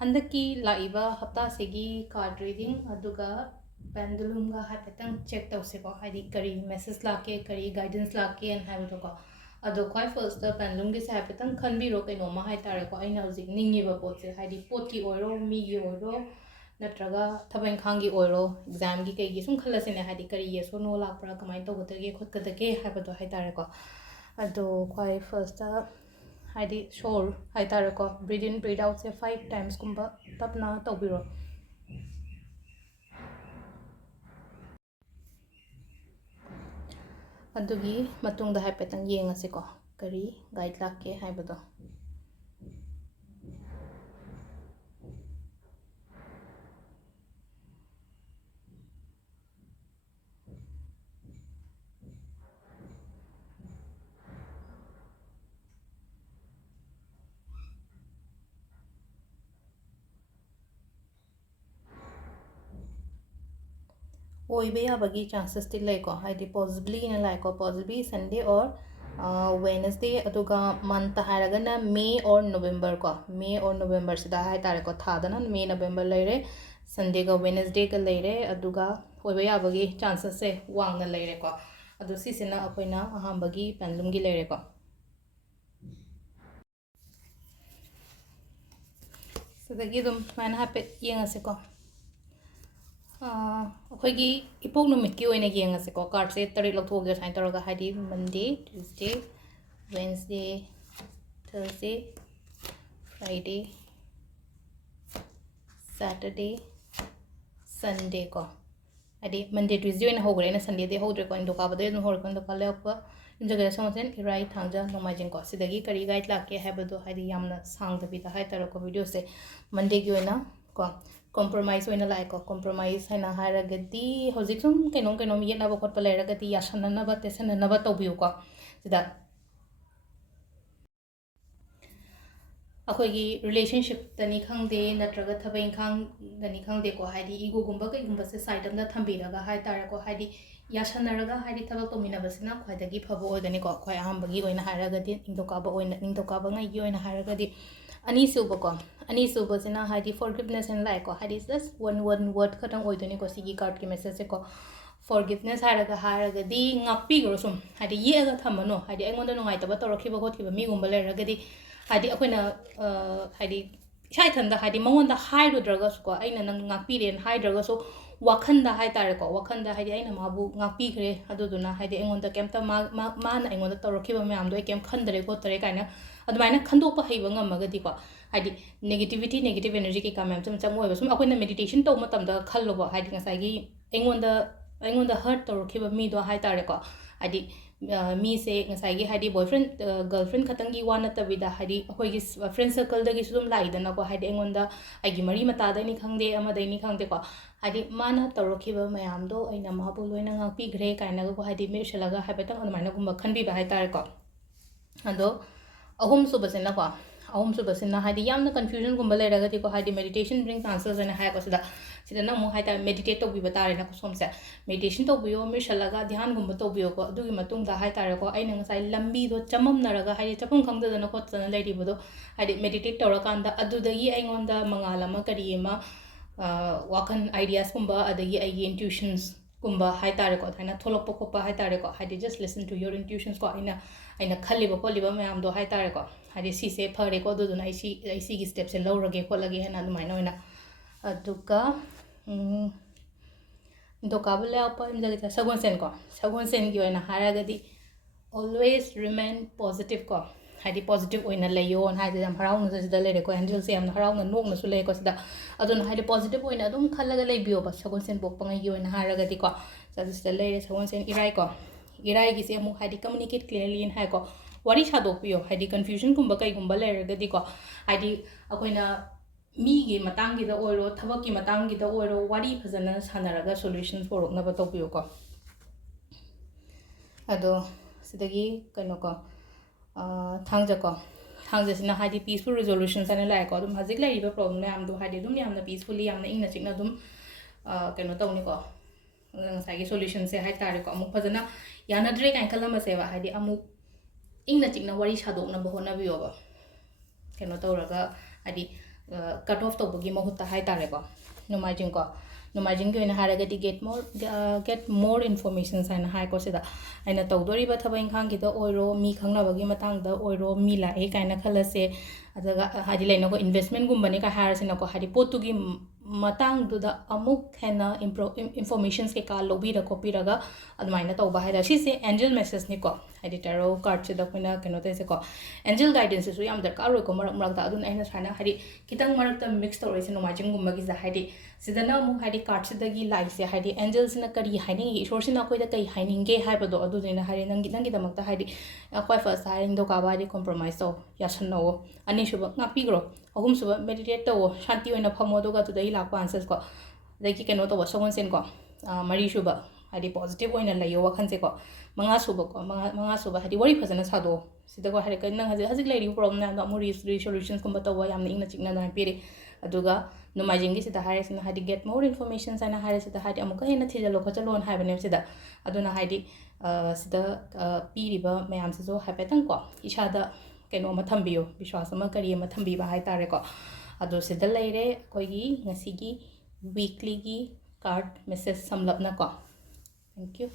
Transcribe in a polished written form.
हंदकी लाइबा हफ्ता सेगी card reading अदुगा pendulum गा हाइफेटंग check तौसेको हाइदि करी मेसेज लाके करी गाइडेंस लाके एन हाइबदोको अदो क्वाइ फर्स्ट पेंडुलम गे से हाइफेटंग खनबिरो कैनोमा हाइतारेको अइना हौजिक निंगिबा पोतसे हाइदि पोतकी ओइरो मीगी ओइरो नत्रगा थबैं खांगी ओइरो एग्जाम गी कैगी सुम खलसेने हाइदि करी येसो नो लापरा कमाइ तौगदगे खुदकदगे हाइबदो हाइतारेको अदो क्वाइ फर्स्ट हाइदि शोर हाइतारेको ब्रीद इन ब्रीद आउट से 5 times कुंबा तपना तौबिरो अदुगी मतुंगदा हाइपेतंग येंगसेको करी गाइड लाके हाइबदो ओइबे याबगी चांसेस ति लेको हाइदि पॉसिबली इन लाइको पॉसिबली संडे और वेडनेसडे अदुगा मंथ हारगना मे और नवंबर को मे और नवंबर सिदा हाइ तारेको थादना मे नवंबर लेरे संडे का वेडनेसडे का लेरे अदुगा ओइबे याबगी चांसेस से वांगना लेरेको अदु सिसिना अखोइना अहांबगी पेंडुलम गी लेरेको सिदगी दुम माना हापे येंगसेको अखोइगी इपोक नुमित की ओइना येंगसेको कार्ड से तरी लौथोगे साइन तौरगा हाइदि Monday Tuesday Wednesday Thursday Friday Saturday Sunday को हाइदि मंडे ट्यूसडे ओइना होग्रे ना संडे दे होद्रे को इंदो काबदे नु होर को इंदो काले अप इंजगरे समसेन इराई थांजा नोमाजिन को सिदगी करी गाइड लाके हाइबदो हाइदि यामना सांगदबिदा हाइ तरको वीडियो से मंडे की ओइना को compromise oina laiko compromise haina haragadi hojik sum kenom yena ba khot pale ragati yasanana ba tesanana ba tobiu ko sida अखोगी रिलेशनशिप तनी खंगदे नत्रगा थबै खंग दनी खंगदे को हाइदि ईगो गुंबा कै गुंबा से साइड अमदा थंबिरगा हाइ तारे को हाइदि यासनरगा हाइदि थबक तोमिना बसिना खैदगी फबो ओइगनी को खय आहांबगी ओइना हारगदी निंदोकाबा ngai gi ओइना हारगदी अनि सुबको अनि सुबसिना हाइदि फॉरगिवनेस एंड लाइक को हाइदि जस्ट वन वर्ड खतंग ओइदनी को सिगी कार्ड की मैसेज से को फॉरगिवनेस हारगदी ngakpi gro sum हाइदि येगा थमनो हाइदि अइंगोंदा नुंगाइतबा तोरखिबा खोतखिबा मी गुंबा लेरगदी हाइदि अखोइना हाइदि इसा इथंदा हाइदि मंगोंदा हाइरुद्रगसु को अइना नंग ngakpiरेन हाइद्रगसु वाखंदा हाइ तारेको वाखंदा हाइदि अइना माबु ngakpiखरे अदुदुना हाइदि अइंगोंदा केमता माना अइंगोंदा तौरखिबा म्यामदो अइ केम खंदरे गोतरे काइना अदुमाइना खंदोकपा हैबा ngमगदि को हाइदि नेगेटिव एनर्जी के काम चम चम ओइबा सुम अखोइना मेडिटेशन तौ मतमदा खल्लोबो हाइदि ngसाइगी अइंगोंदा हर्ट तौरखिबा मीदो हाइ तारेको हाइदि मी से ngसाइगी हाइदि बॉयफ्रेंड गर्लफ्रेंड खतंगी वा नतबिदा हाइदि अखोइगी फ्रेंड सर्कल दगी सुदुम लाइदना को हाइदि अइंगोंदा आइगी मरी मतादैनी खंगदे अमदैनी खंगदे को हाइदि माना तौरखिबा मयामदो अइना माबु लोइना ngakpiग्रे काइना को हाइदि मेशलगा हाइबतंग अदुमाइना गुंबा खनबिबा हाइ तारेको अदो अहुम सुबसिना को अहुम सुबसिना हाइदि यामना कंफ्यूजन गुंबा लेरगदि को हाइदि मेडिटेशन ब्रिंग आंसर्स अना हाइ को सिदा नमु हाइ ता मेडिटेट तौबिबा तारेना को सोमसे मेडिटेशन तौबियो मिशलगा ध्यान गुंबा तौबियो को अदुगी मतुंगदा हाइ तारेको अइना ngसाइ लंबी दो चममनरगा हाइदि चपम खंगदना खोतना लेरिबदो हाइदि मेडिटेट तौरकांदा अदुदगी अइंगोंदा मंगालमा करियमा वाखन आइडियास गुंबा अदगी आइगी इंट्यूशंस गुंबा हाइ तारेको थाइना थोलपो खोपा हाइ तारेको हाइदि just listen to your intuitions को अइना खल्लिबा खोलिबा म्यामदो हाइ तारेको हाइदि सिसे फरेको अदुदुना आइसी स्टेप से लौरगे खोलगे हेना अदुमाइना ओइना अदुका दोकाबले आप इमजगे सगोनसेन को सगोनसेन की ओइना हारगदी ऑलवेज रिमेन पॉजिटिव को हाइदि पॉजिटिव ओइना लेयो हाइदि हम हराउना जदा लेरे को एंजल से हम हराउना नोकना सु लेको सिदा अदुना हाइदि पॉजिटिव ओइना अदुम खल्लगा लेबियो बस सगोनसेन बोकपंगा ओइना हारगदी को सदिसदा लेरे सगोनसेन इराई को इराई गिसे अमु हाइदि कम्युनिकेट क्लियरली इन हाइ को वारी सादोपियो हाइदि कंफ्यूजन गुंबा कई गुंबा लेरगदी को हाइदि अखोइना मीगी मतांगीदा ओइरो थबकी मतांगीदा ओइरो वारी फजना सानरगा सॉल्यूशंस पोरकनबा तौपियो को अदो सिदगी कनो को थांगजसिना हाइदि पीसफुल रिजोल्यूशंस अने लाइको अदुम हजिक लाइबा प्रॉब्लम यामदो हाइदि अदुम यामना पीसफुली यामना इंगना चिकना अदुम कनो तौनी को ngसाइगी सॉल्यूशन से हाइ तारेको अमु फजना यानद्रे काइन खलमसेवा हाइदि अमु इंगना चिकना वारी सादोकनबा होनबियोबा कनो तौरगा हाइदि cut off tawbagi mahutta hai tare ko nomajing ko nomajing ko ina haragati get more information saina hai ko sida aina tawdori ba thaba inkhang ki da oiro mi khangna bagi matang da oiro mi la e kaina khalase adaga hadi laina ko investment gumbani ka harasina ko hadi potugi matang du da amuk hena information ke ka lobby da copy raga admaina tawba hai da si se angel message ni ko hadi tarot card se da koina keno te se ko angel guidance su yam dar ka ro ko marak marak da adun aina sana hadi kitang marak ta mix story se nomajing gumbagi za hadi sidana mu hadi card se dagi life se hadi angels na kari haini ishor sina koi da kai haining ge hai ba do adu dina hari nangi da makta hadi kwai first hiring do ka ba di compromise to yasanno ani shuba ngapi gro ahum suba meditate to shanti oina phamo do ga to dai lakpa answers ko dagi keno to sogon sen ko mari shuba hadi positive oina layo wakhan se ko manga suba hadi wari phasana sado sida ko hari kan nang haji lady problem na mo resolutions kumba to yam na ingna chikna na piri aduga nomajing gi sida hari sina hadi get more information sana hari sida hadi amuka hena thijalo ko chalon haibane sida aduna hadi sida piriba mayam se so hapetan ko isada keno ma thambiyo bishwas ma kari ma thambi ba hai tare ko adu sida leire koi gi ngasi gi weekly gi card message samlapna ko thank you